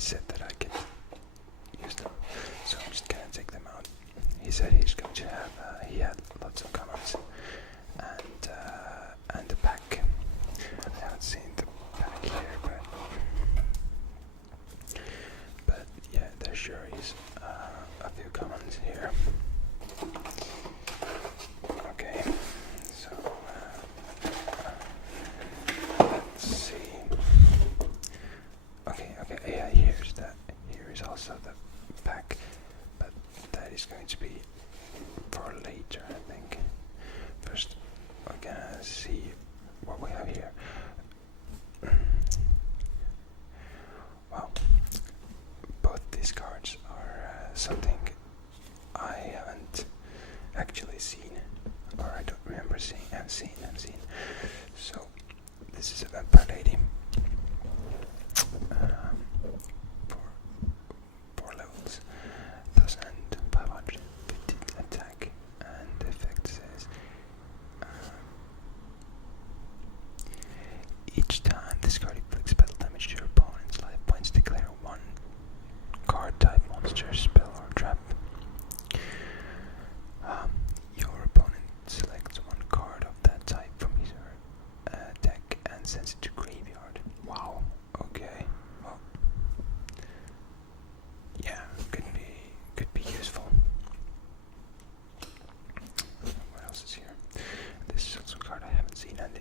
said that I could use them, so I'm just gonna take them out. He said he's going to have, he had lots of comments, and the pack. I haven't seen the pack here, but yeah, there sure is a few comments here. Okay, so let's see. Okay, yeah, here is also the pack, but that is going to be for later, I think. First, we're gonna see what we have here. Well, both these cards are something I haven't actually seen, or I don't remember seeing. I've seen. So this is a vampire lady. Four levels, 1550 attack, and the effect says each time this card inflicts battle damage to your opponent's life points, declare one card type monster, spell, or trap. Your opponent selects one card of that type from his or her deck and sends it to graveyard. Wow. Okay. Well, yeah, could be useful. What else is here? This is also a card I haven't seen, and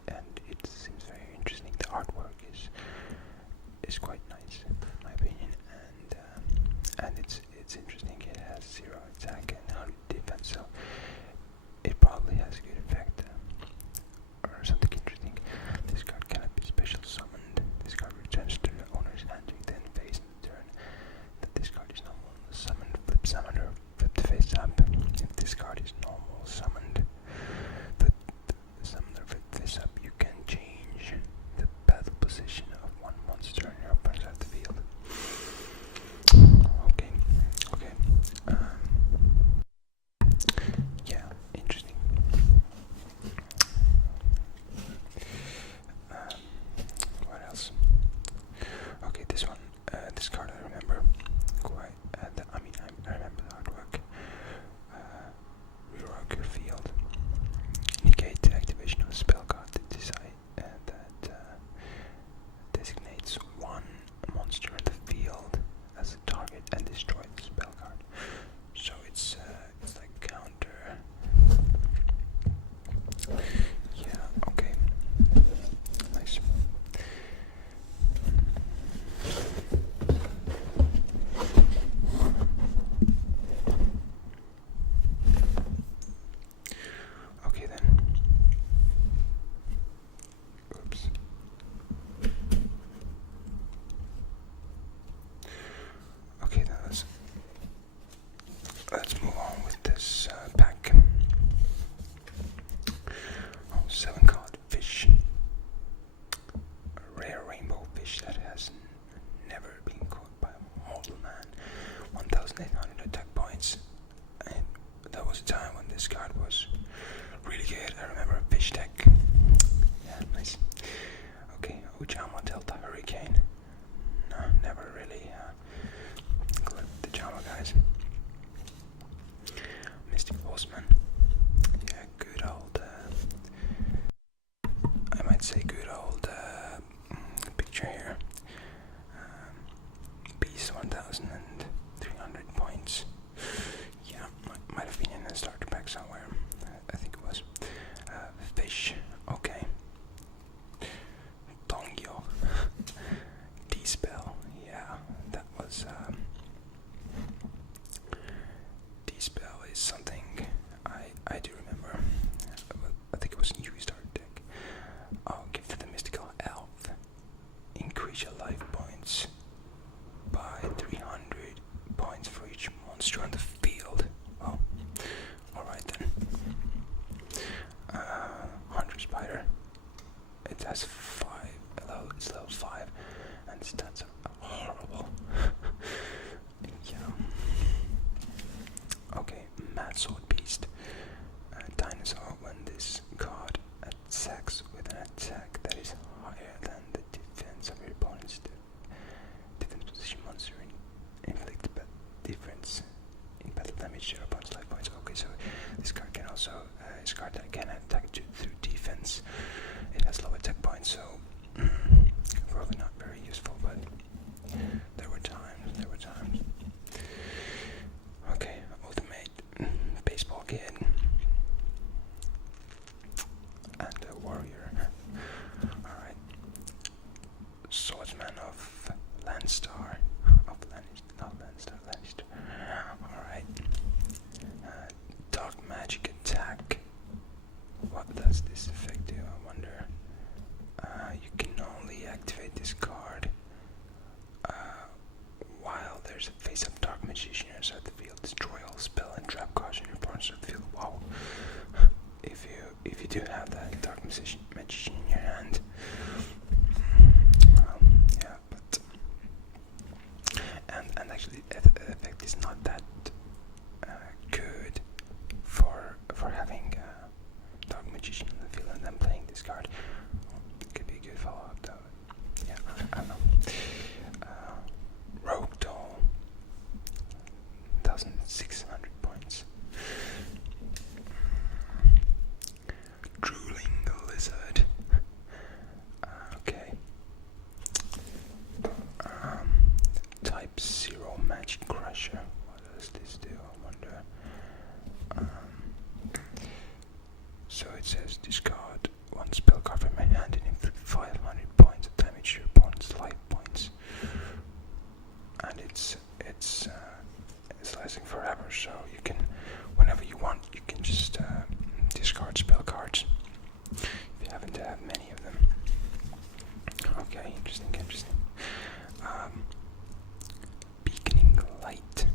it seems very interesting. The artwork is quite nice, in my opinion, and it's interesting. It has 0 attack and 100 defense, so it probably has a good effect, or something interesting. This card cannot be special summoned. This card returns to the owner's hand during the end phase of the turn. That this card is normal summoned, flip summon, or flip the face up. If this card is normal summoned, flip the summon or flip the face up, you can change the battle position of one monster in your opponent's side of the field. Okay. Yeah, interesting. What else? Okay, this one, this card I remember quite. I remember the artwork. Rework your field. Negate the activation of a spell card that designates one monster in the field as a target and destroy the spell card. So it's like counter. Yeah. Okay. Nice. Okay then. Oops. Okay, then let's move on with this pack. 7 card fish. A rare rainbow fish that has never been caught by a mortal man. 1,800 attack points. And that was a time when this card was really good. I remember a fish deck. Yeah, nice. Okay, Ujama Delta Hurricane. No, never really clipped the Jama guys. Mystic Horseman. Yeah, good old, I might say good old picture here. Beast 1,300 points. Yeah, might have been in a starter pack somewhere. I think it was. Fish. Okay. Tongyo. D-Spell. Yeah, that was. D-Spell is something I do remember. I think it was in Yugi starter deck. Oh, give to the mystical elf. Increase your life points by 300 points for each monster on the field. Well, alright then. discard while there's a face-up Dark Magician inside the field. Destroy all spell and trap cards in your opponent's field. Wow. If you do have that Dark Magician in your hand, yeah, but and actually the effect is not that good for having Dark Magician in the field and then playing this card. It could be a good follow-up though. Yeah, I don't know. Rogue Doll, 1,600 points. Drooling Lizard. Okay. Type 0 Magic Crusher. What does this do? I wonder. So it says discard one spell card from my hand and inflict 500 points of damage to your opponent's life points. And it's lasting forever, so you can, whenever you want, you can just discard spell cards if you happen to have many of them. Okay, interesting. Beaconing Light.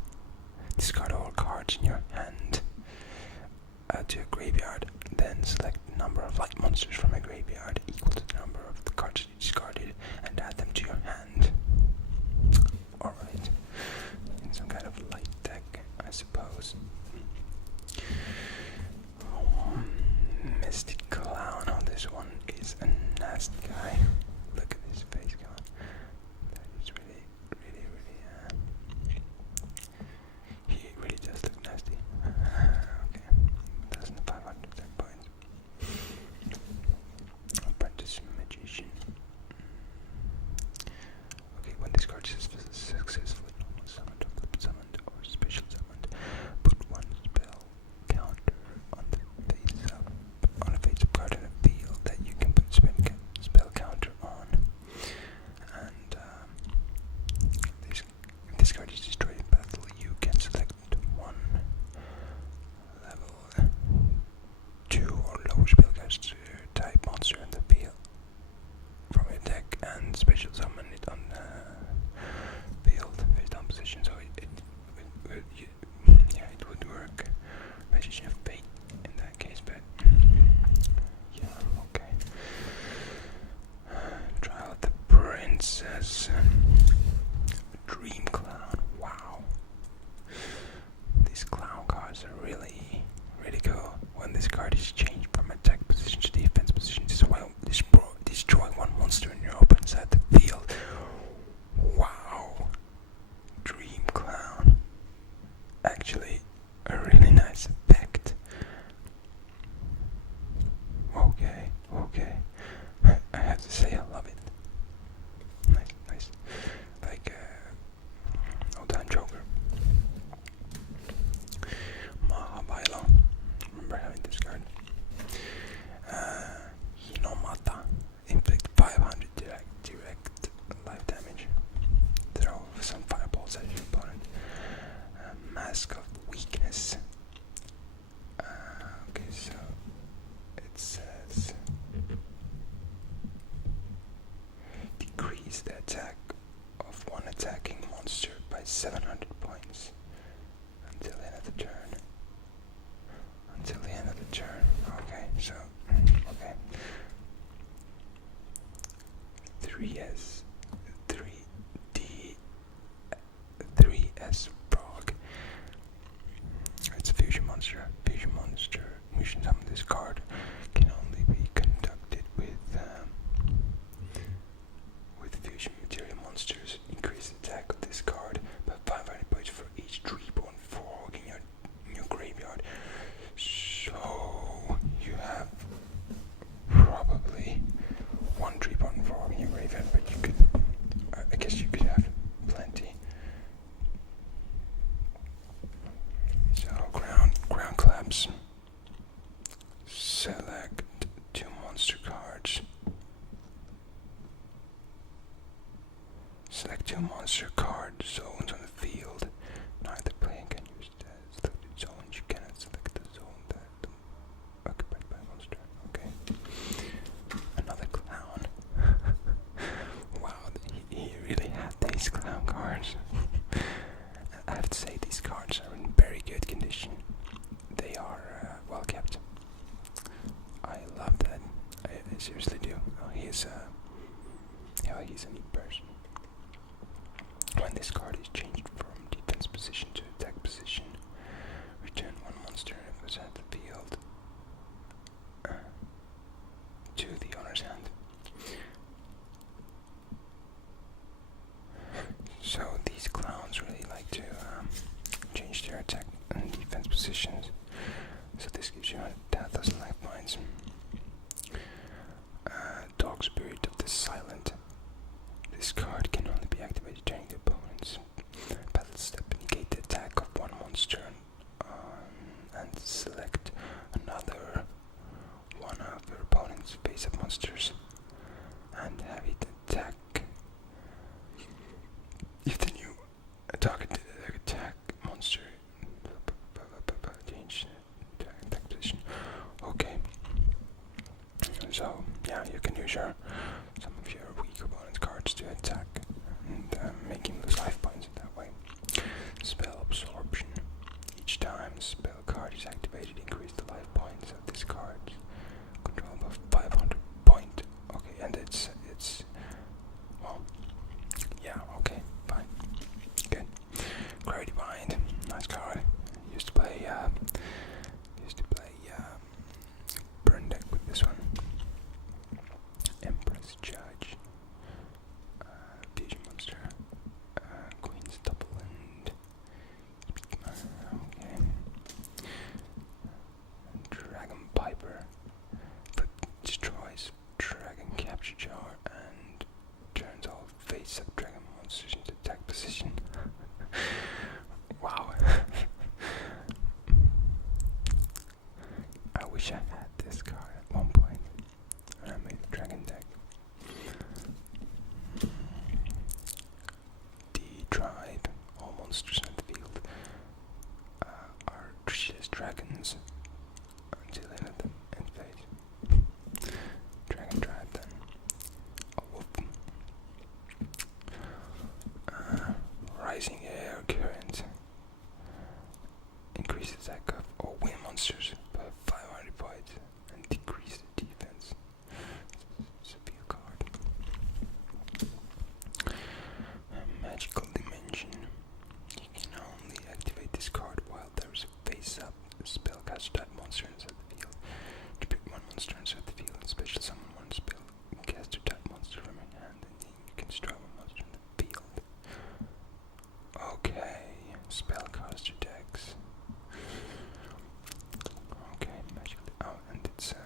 Discard all cards in your hand to a graveyard, then select the number of light monsters from a graveyard equal to the number of the cards you discarded and add them to your hand. Alright. In some kind of light deck, I suppose. Mystic Clown. Oh, this one is a nasty guy. Look at his face going. That is really, he really does look nasty. Okay. 1,500 points. Apprentice Magician. Okay, when this card is successfully normal summoned, flip summoned, or special summoned, put one spell counter on the face-up card in the field that you can put spell counter on. And if this card is destroyed in battle, you can select one level 2 or lower spellcaster type monster in the field from your deck and special summon it on the field face down position. So it would work. Magician of Fate in that case, but yeah, okay. Trial of the Princess. Dream Clown. Wow. These clown cards are really cool. When this card is changed from attack position to defense position, destroy one monster in your opponent's side of the field. Wow. Dream Clown. Actually, a really nice effect. Okay. I have to say, I love it. Nice. Like old-time Joker. Mahabilo. Remember having this card. Hinomata. Inflict 500 direct life damage. Throw some fireballs at your opponent. Mask of Weakness. Okay, so it says decrease the attack of one attacking monster by 700 points until the end of the turn. Okay, so okay. 3S Frog. It's a fusion monster. Mission summon this card can only be conducted with fusion material monsters. Increase the attack of this card by 500 points for each Reborn Frog in your graveyard. So you have probably one Reborn Frog in your graveyard, but you could, I guess you could have plenty. So ground collapse. Select 2 monster cards. Select 2 monster card zones on the field. Neither player can use the selected zones. You cannot select the zone that occupied by a monster. Okay. Another clown. Wow, clown cards. I have to say these cards are in very good condition. They are well kept. I love that. I seriously do. He's a neat person. When this card is changed from defense position to attack position, return one monster that was at the field to the owner's hand. So these clowns really like to change their attack and defense positions. So this gives you 10,000 life points. Dog Spirit of the Silent. This card can only be activated during the opponent's battle step. Negate the attack of one monster and select another one of your opponent's face-up monsters and have it attack. If the new target attack monster change attack position. Okay. So yeah, you can use some of your weak opponent's cards to attack and make him lose life points that way. Spell Absorption. Each time a spell card is activated, increase the life points of this card. Control above 500 point. Okay, and it's well, yeah, okay, fine, good. Gravity Bind, nice card. Used to play burn deck with this one. Empress Judge, Fusion Monster, Queen's Double and okay. Dragon Piper, that destroys Dragon Capture Jar and turns all face-up dragon monsters into attack position. Wow. I wish I had this card at one point when I made the dragon deck. The Tribe. All monsters in the field are treated as dragons until end phase. Dragon Tribe then. A wolf. Rising Air Current. Increase the attack of all wind monsters by 500 points and decrease the defense. Severe card. Magical Dimension. You can only activate this card while there is a face-up spellcaster type monster inside the field. To pick one monster inside the field and special summon one spellcaster type monster from your hand, and then you can destroy one monster in the field. Okay, spellcaster decks. Okay, magically. Oh, and it's a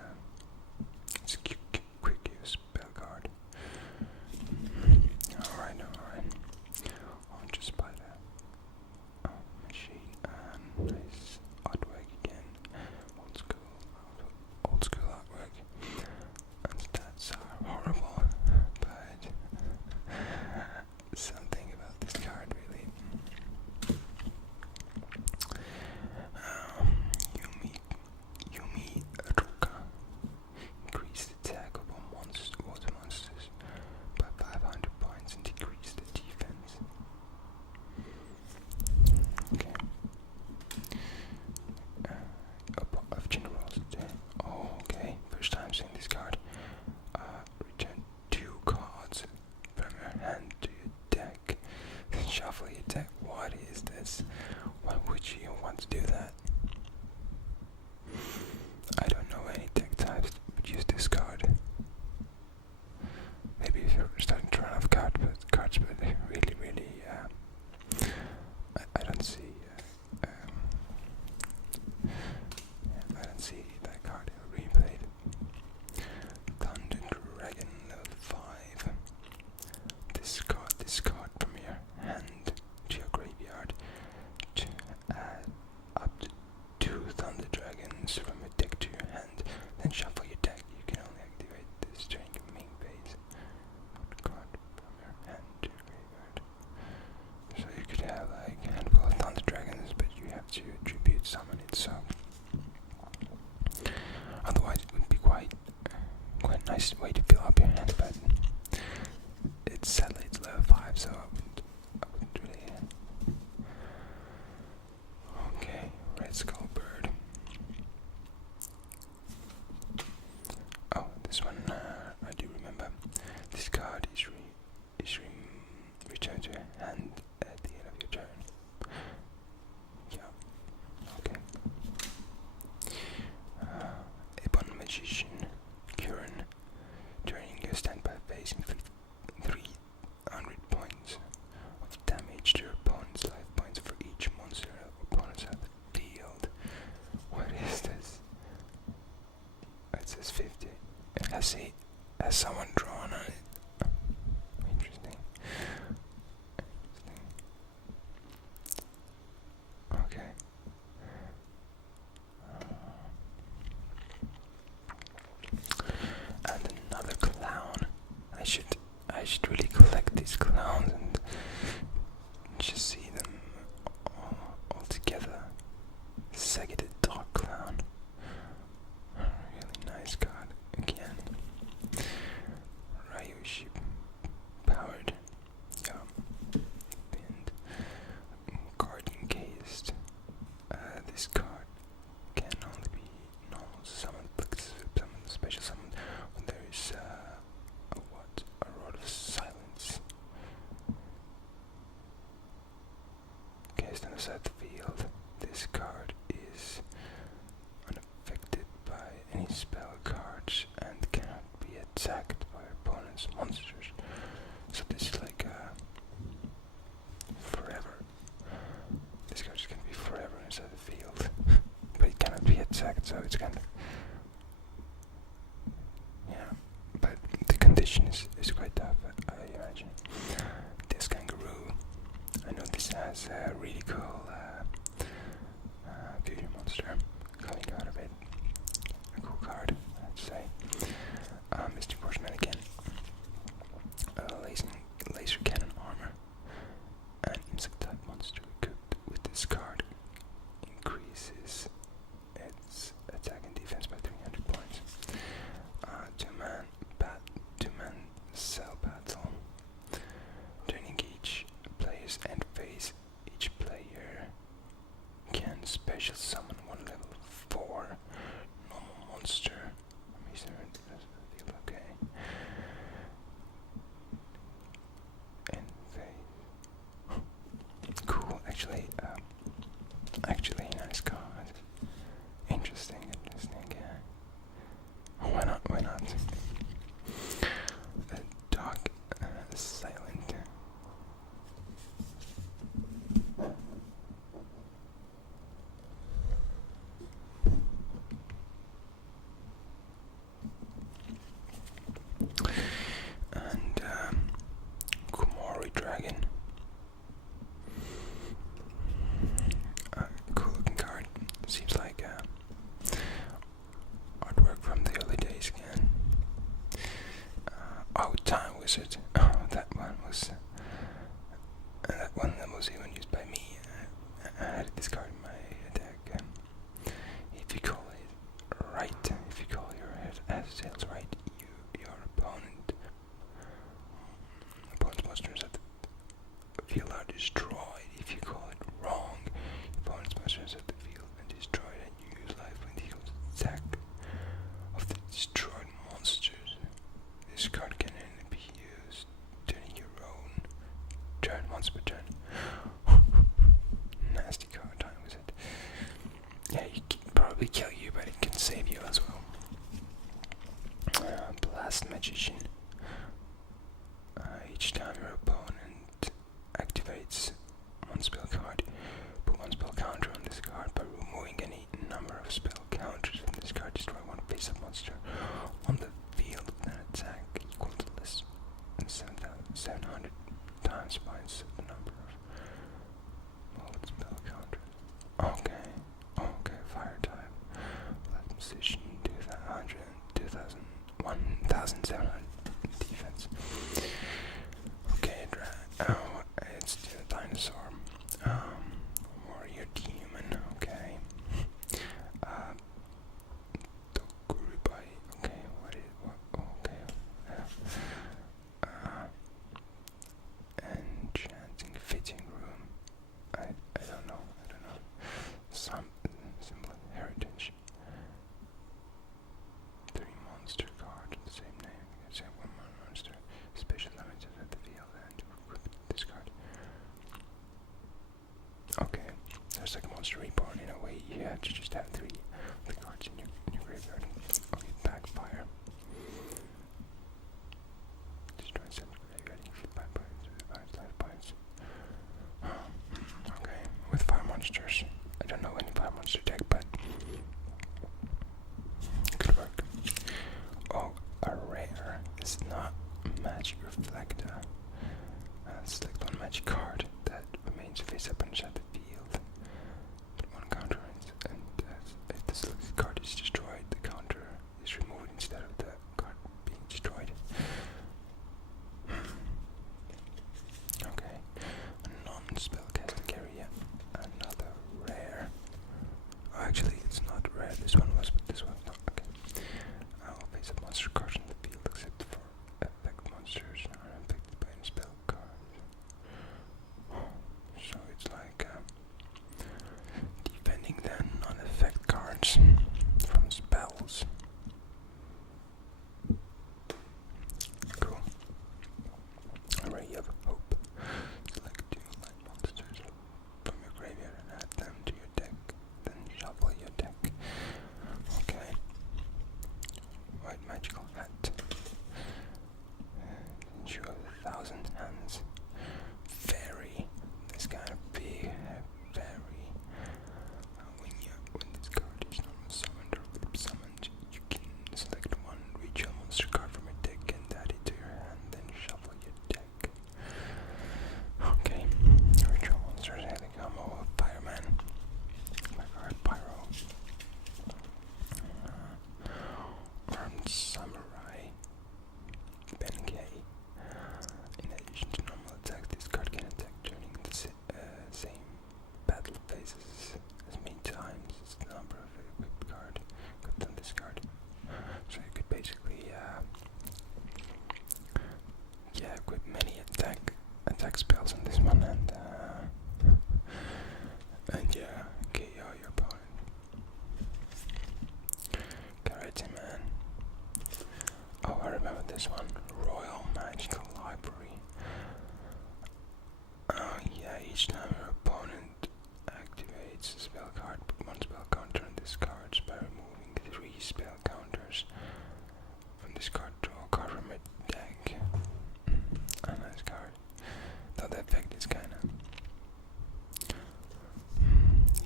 quick use spell card. Alright. I'll just buy that. Oh, machine. Nice artwork again. Old school artwork. And stats are horrible, but something about this card really. Yugi Ruka. Increase the attack of all water monsters by 500 points and decrease the defense. Okay. Of generosity. Oh, okay. First time seeing this card. Return 2 cards from your hand to your deck. Then shuffle your deck. What is this? Why would you want to do that? I don't know any deck types that would use this card. Maybe if you're starting to run out of cards, but really, I don't see. I don't see that card ever replayed. Thunder Dragon level 5. Discard this card from your hand to your graveyard to add up to placed on the side of the field. This card is unaffected by any spell cards and cannot be attacked by opponent's monsters. So this is like forever. This card is gonna be forever inside the field, but it cannot be attacked, so it's kind of, yeah. But the condition is quite tough, I imagine. This kangaroo, I know this has a really cool fusion monster coming out of it. A cool card, I'd say. Mr. Horseman again. Laser cannon armor. An insect type monster equipped with this card increases its attack and defense by 300 points. Two-man cell battle. During each player's end phase, each player can special summon one level 4 normal monster. Okay. End phase. Cool. Actually, nice card. Interesting. Why not? The dog silent. And Kumori Dragon. Cool looking card. Seems like artwork from the early days again. Time Wizard. Oh, that one was even used by me. I had this card in my deck. If you call it right, if you call your head right, your opponent's monsters at the field are destroyed. If you call it wrong, your opponent's monsters at the field are destroyed, and you use life when he goes attack of the destroyed monsters. This card can only be used during your own turn once per turn. Nasty card, Time Wizard. Yeah, it can probably kill you, but it can save you as well. Blast Magician. Each time your opponent activates one spell card, put one spell counter on this card by removing any number of spell counters from this card. Destroy one face-up monster on the field with an attack equal to less than 700 times points the number of spell counters. Okay, fire type. Blast Magician, 1,700 defense. Okay, it's the dinosaur. Warrior demon, okay. Dokurubai, okay, enchanting fitting room. I don't know. Some symbol of heritage. 3 monster card, the same name. You can say 1 monster. Special limited at the field and equip this card. Okay, there's like a monster reborn in a way. You have to just have 3 of the cards in your graveyard. Okay, backfire. Destroy 7 graveyard. Inflict 5 life points. Okay, with 5 monsters. I don't know any 5 monster deck, but could work. Oh, a rare. It's not Magic Reflector. Select one magic card that remains face up and inside the field. Put one counter and if the selected card is destroyed, his cards by removing 3 spell counters from this card. Draw a card from a deck. A nice card. Though the effect is kinda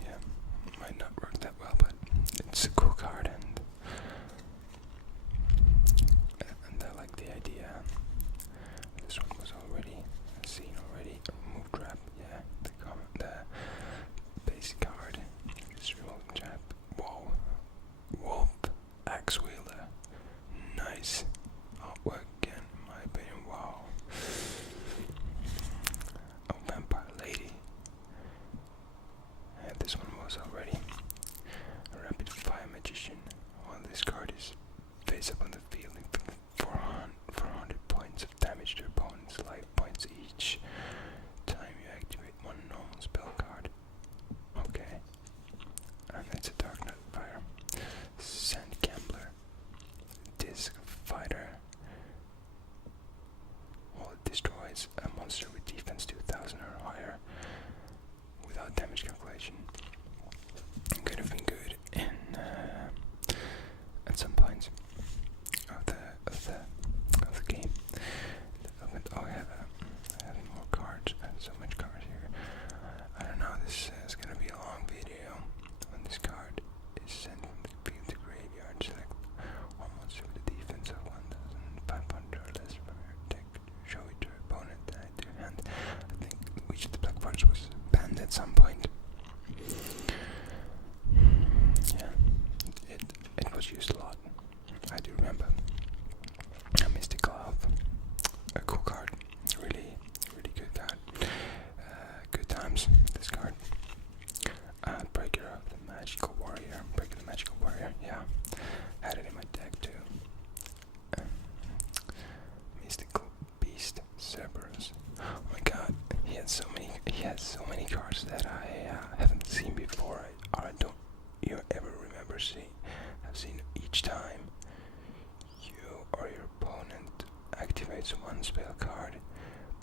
yeah, might not work that well, but it's a cool card and I like the idea. This one was already seen already. Remove trap, yeah. The basic card. This remove trap. Whoa. Wolf axe wielder. Nice artwork again, in my opinion. Wow. Oh, vampire lady. And this one was already a rapid fire magician. While this card is face up on the field, 400 points of damage to opponent's life points each time you activate one normal spell card. Okay. And it's a Dark Knight Fire. Sand Gambler. Disc Fighter. Well, it destroys a monster with defense 2000 or higher without damage calculation. Could have been good in at some points of the game. Oh, I have more cards. I have so much cards here. I don't know. This is gonna be a long video. When this card is sent from the field to graveyard, select one monster with a defense of 1,500 or less from your deck. Show it to your opponent and add to your hand. I think Witch of the Black Forest was banned at some point. Yeah, it was used a lot. I do remember. A Mystical Elf, a cool card, really good card. Good times. This card. Breaker of the Magical Warrior. Breaker of the Magical Warrior. Yeah, had it in my deck too. Mystical Beast Cerberus. Oh my God, he has so many cards that I haven't seen before. I don't ever remember I've seen each time you or your opponent activates one spell card,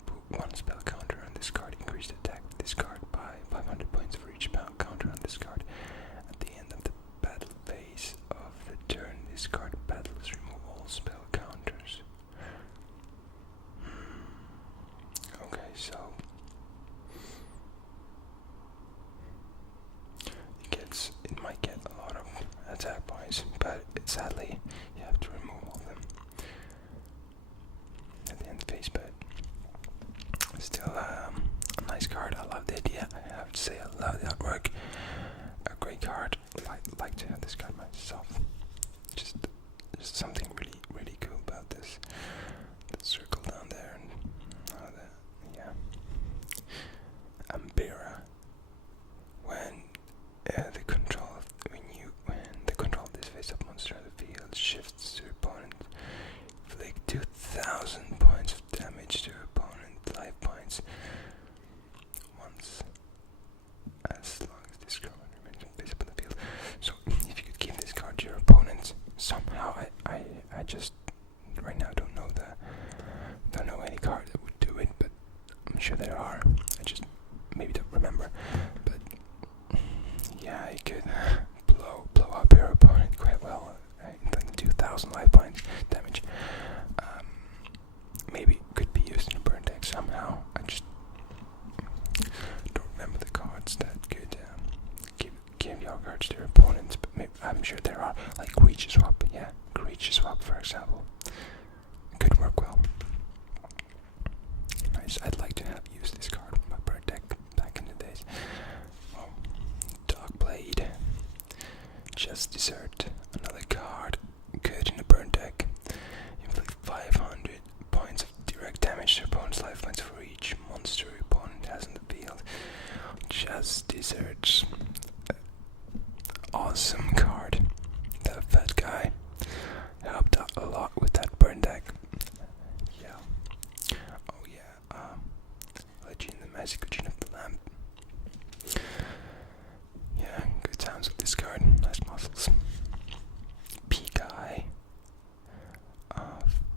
put one spell counter on this card, increase the attack of this card by 500 points for each spell counter on this card. At the end of the battle phase of the turn, this card battles, remove all spell counters. Okay, so it might get a lot of attack points, but sadly you have to remove all of them at the end phase. But still a nice card. I love the idea. I have to say I love the artwork. A great card. Like to have this card myself. Just something really cool about this. The circle down there and yeah. Ambera. When the control of this face-up monster on the field shifts to your opponent, inflict 2,000 points of damage to your opponent life points once, as long as this card remains face-up on the field. So if you could give this card to your opponent somehow, I just right now don't know any card that would do it, but I'm sure there are. I just maybe don't remember. But yeah, you could blow up your opponent quite well. Like 2,000 life points damage. Maybe it could be used in a burn deck somehow. I just don't remember the cards that could give your cards to your opponents. But maybe, I'm sure there are, like Creature Swap. Yeah, Creature Swap, for example. Could work well. Nice. I'd like to have used this card in my burn deck back in the days. Blade. Just Desert. Another card. Good in the burn deck. Inflict 500 points of direct damage to opponent's life points for each monster your opponent has in the field. Just Desert. Awesome card. That fat guy helped out a lot with that burn deck. Yeah. Oh yeah. Legend, the Magic Legend of the Lamp. Yeah, good times with this card. Nice muscles. P-Guy.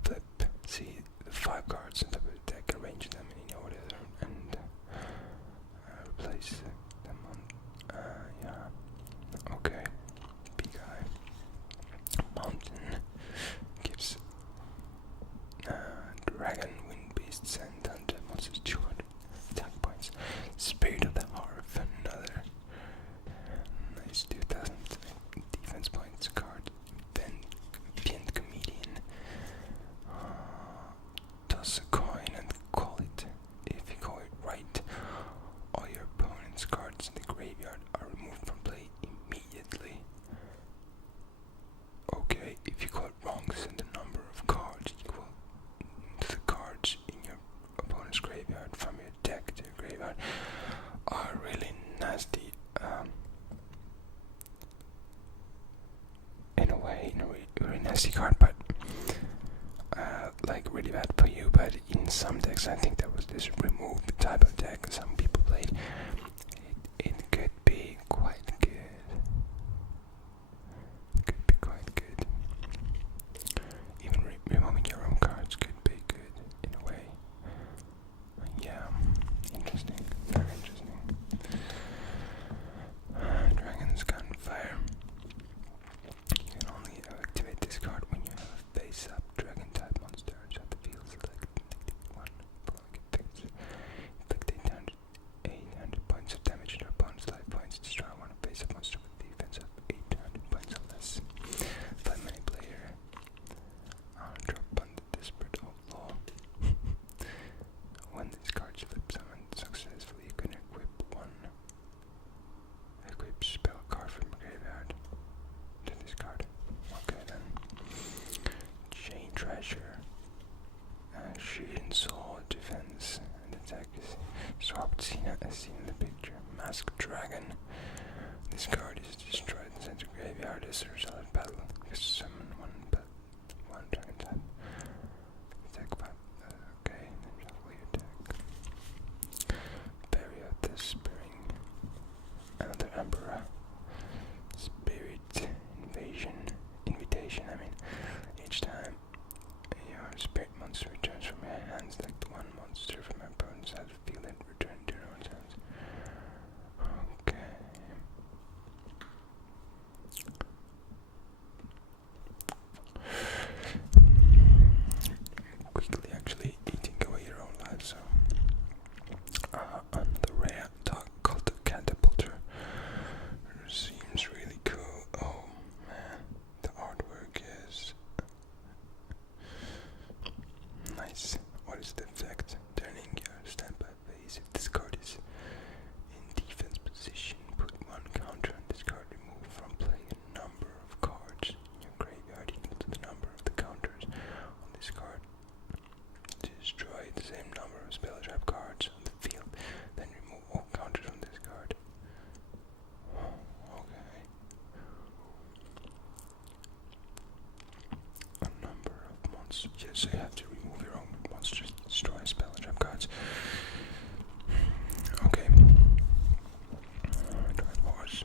Flip. See the 5 cards in the deck, arrange them in order and replace them on. Yeah. Okay. nasty card, but like really bad for you. But in some decks, I think there was this remove type of deck some people played. It could be quite good. Could be quite good. Even removing your own cards could be good in a way. Yeah, interesting. Very interesting. Dragon's Gunfire. You can only activate this card when you have a face-up dragon type monster at the field. Select one block effects. Inflict 800 points of damage to opponent's life points. Destroy one face-up monster with defense of 800 points or less. 5-mana player. Drop on the Desperate Outlaw. When this card flips summon successfully, you can equip spell card from graveyard to this card. Okay then. Chain Treasure. Shield and Soul defense and attack is swapped as seen in the picture. Masked Dragon. This card is destroyed and sent to graveyard as a result of battle. You can summon one dragon type. Attack 5. Okay, then shuffle your deck. Bury out the Spring. Another Emperor. Spirit Invitation. I mean, each time your spirit monster returns from your hands, select one monster from your opponent's side of the field and return to your own hands. Okay. Quickly actually eating away your own life, so on the rare cult catapulter seems really cool. Oh man, the artwork is nice. What is the effect? Turning your standby phase. If this card is in defense position, put one counter on this card. Remove from play a number of cards in your graveyard equal to the number of the counters on this card. Destroy the same number of spell trap cards on the field, then remove all counters on this card. Okay. A number of monsters. Yes, so you have to remove your own monsters to destroy spell trap cards. Okay. Drive Horse.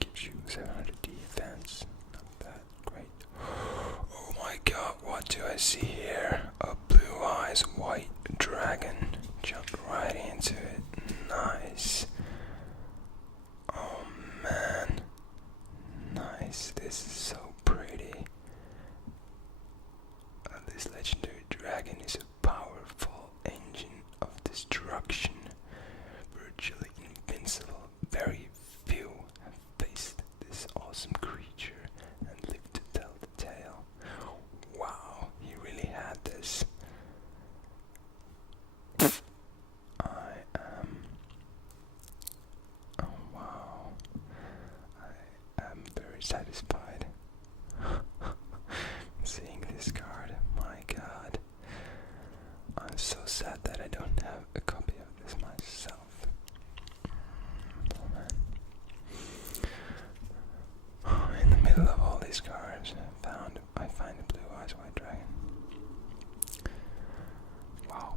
Gives you 700 defense. Not that great. Oh my god, what do I see here? A blue eyes white dragon. Jumped right into it. Nice. Oh man. Nice. This is so pretty. This legendary dragon is a powerful engine of destruction. Virtually invincible. Very few have faced this awesome creature and lived to tell the tale. Wow, he really had this. Oh wow. I am very satisfied seeing this card. My god. I'm so sad that I don't have a copy of this myself. Oh man. In the middle of all these cards, I find a blue eyes white dragon. Wow.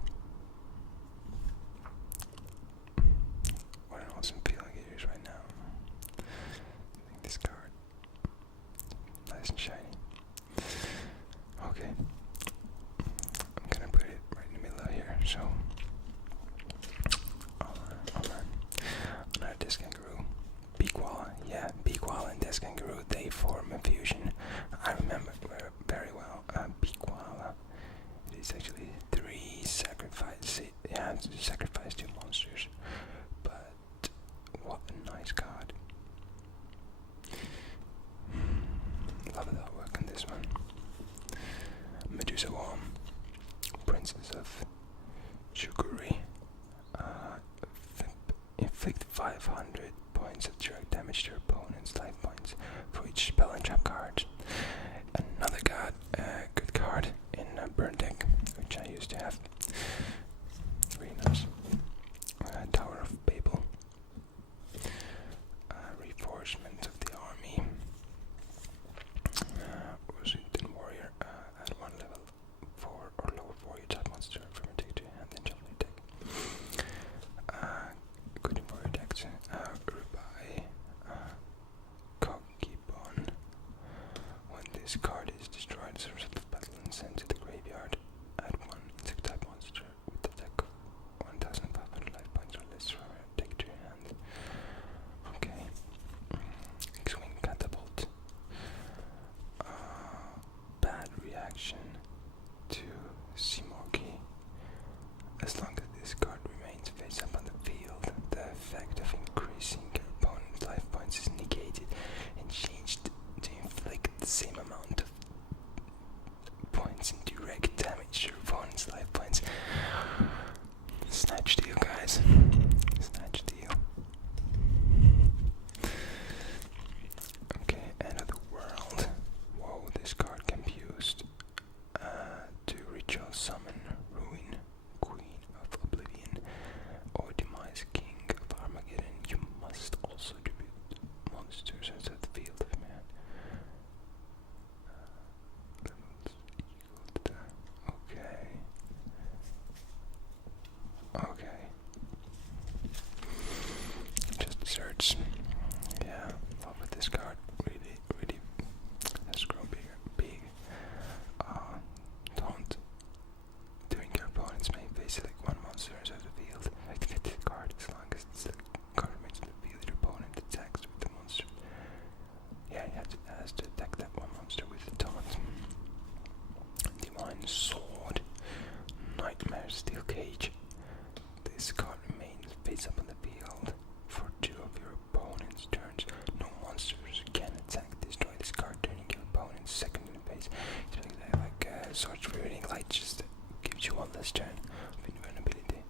What an awesome feeling it is right now. I think this card, nice and shiny. Okay. I'm gonna put it right in the middle of here, so. Oh man. Another Disc Kangaroo. Beakwalla. Yeah, Beakwalla and Disc Kangaroo, they form a fusion. I remember very well. Beakwalla. It is actually 3 sacrifices. You have to sacrifice 2 monsters. But what a nice card. Love the artwork on this one. Medusa Worm. Princess of Chukuri. Inflict 500 points of direct damage to your opponent's life points for each spell and trap card. Another good card in a burn deck, which I used to have. Really nice. Tower of Babel. Reinforcement of the army. Was it cards. Yeah, love with this card. Really has grown big. Taunt. During your opponent's main phase, select one monster out of the field. Activate the card as long as the card remains in the field. Your opponent attacks with the monster. Yeah, it has to attack that one monster with the taunt. Divine Sword. Nightmare Steel Cage. This card remains face up on the field for 2 of your opponent's turns. No monsters can attack. Destroy this card, turning your opponent's second in the phase. It's like Sword Revealing Light, just gives you one less turn of invulnerability.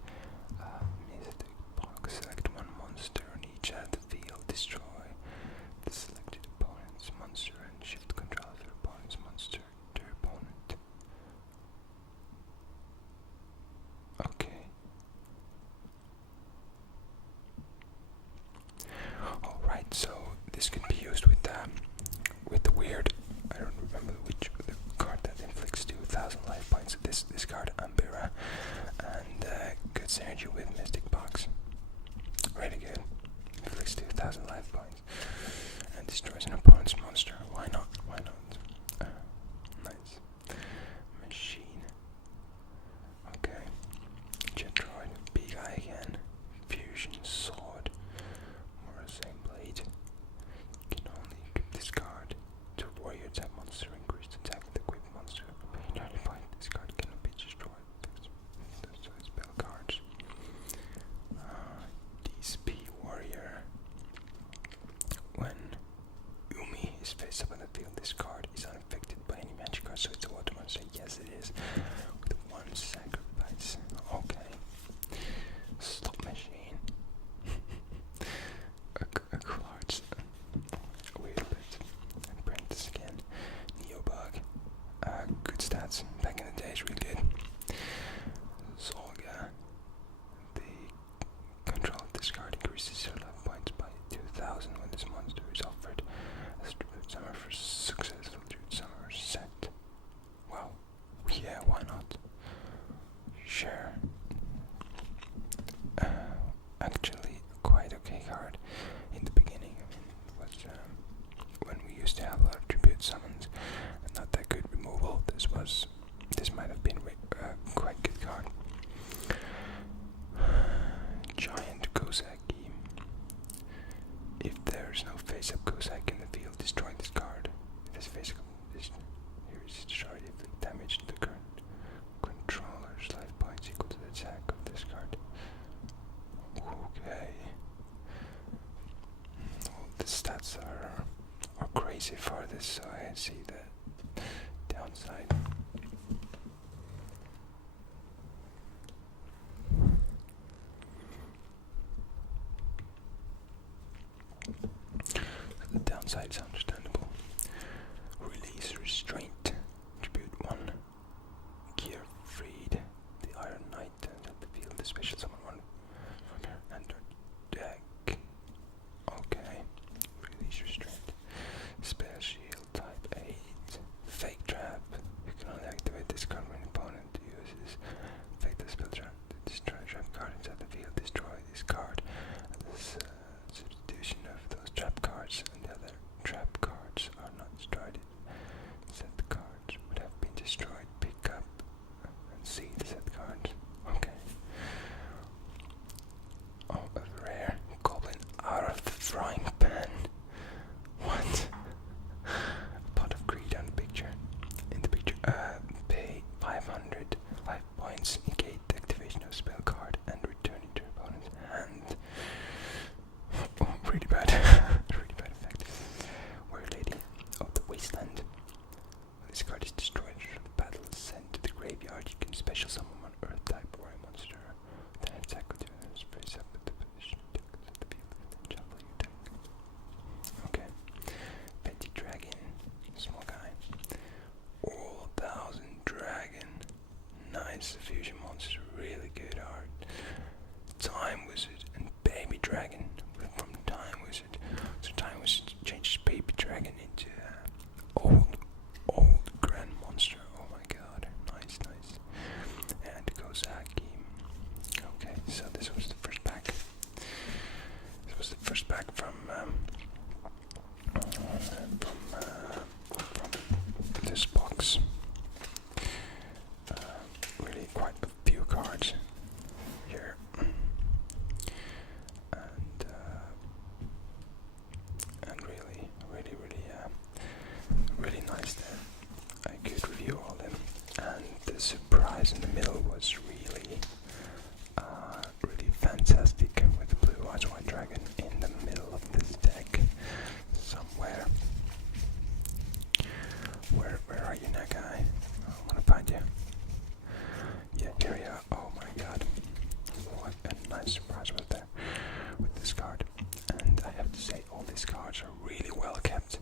Mystic box. Select one monster on each out of the field. Destroy the selected opponent's monster and shift control of your opponent's monster to your opponent. Okay. Alright, so this can be used with the weird, I don't remember which the card that inflicts 2,000 life points. This card, Ambira, and good synergy with Mystic Box. Really good. Inflicts 2,000 life points and destroys an opponent's monster. Why not? Why not? Nice. Machine. Okay. Jetroid. Big Eye again. Fusion Sword. Or a same blade. You can only equip this card to warrior type monster. Increased attack with equipped monster. Notified. This card cannot be destroyed. So it's spell cards. DSP Warrior. When Yugi is face up on the field, this card is unaffected by any magic card, so it's a water monster. Yes, it is. With 1 sacrifice. Okay. Stop Machine. a cards. Wait a bit. Apprentice again. Neobug. Good stats. Back in the days, really good. Zolga. The control of this card increases your life points by 2,000 when this monster is offered as Tribute Summer for successful Tribute Summer set. Wow. Yeah, why not? Sure. Actually, quite okay card in the beginning. I mean, it was when we used to have a lot of Tribute Summons and not that good removal. This might have been quite good card. Giant Kozaki. If there's no face-up Kozaki in the field, destroy this card. If this face-up here is destroyed, inflict damage to the current controller's life points equal to the attack of this card. Okay. Well, the stats are crazy for this, so I see the downside. The downside is understandable. Release Restraint. Tribute 1. Gear Freed. The Iron Knight and at the field the special summon 1 enter deck. Okay. Release Restraint. Spell Shield type 8. Fake Trap. You can only activate this card when an opponent uses fake the spell trap. Destroy trap card inside the field. Destroy this card. This substitution of those trap cards and the other trap cards are not destroyed. Set cards would have been destroyed. Pick up and see the set cards. Okay. Oh, a rare goblin out of the frying pan. What? Pot of Greed on the picture. In the picture, pay 500 life points, negate the activation of spell card, and return it to your opponent's hand. Oh, really bad. Really bad effect. Warrior Lady of the Wasteland. When this card is destroyed after the battle is sent to the graveyard, you can special summon one Earth type or a monster. Then attack with your face up at the position you took at the field, then shuffle your deck. first pack from this box. Really quite a few cards here, and really nice that I could review all of them. And the surprise in the middle was really fantastic, with the blue eyes white dragon in the middle of this deck somewhere. Where are you now, guy? I wanna find you. Yeah, here you are. Oh my god. What a nice surprise was there with this card. And I have to say, all these cards are really well kept.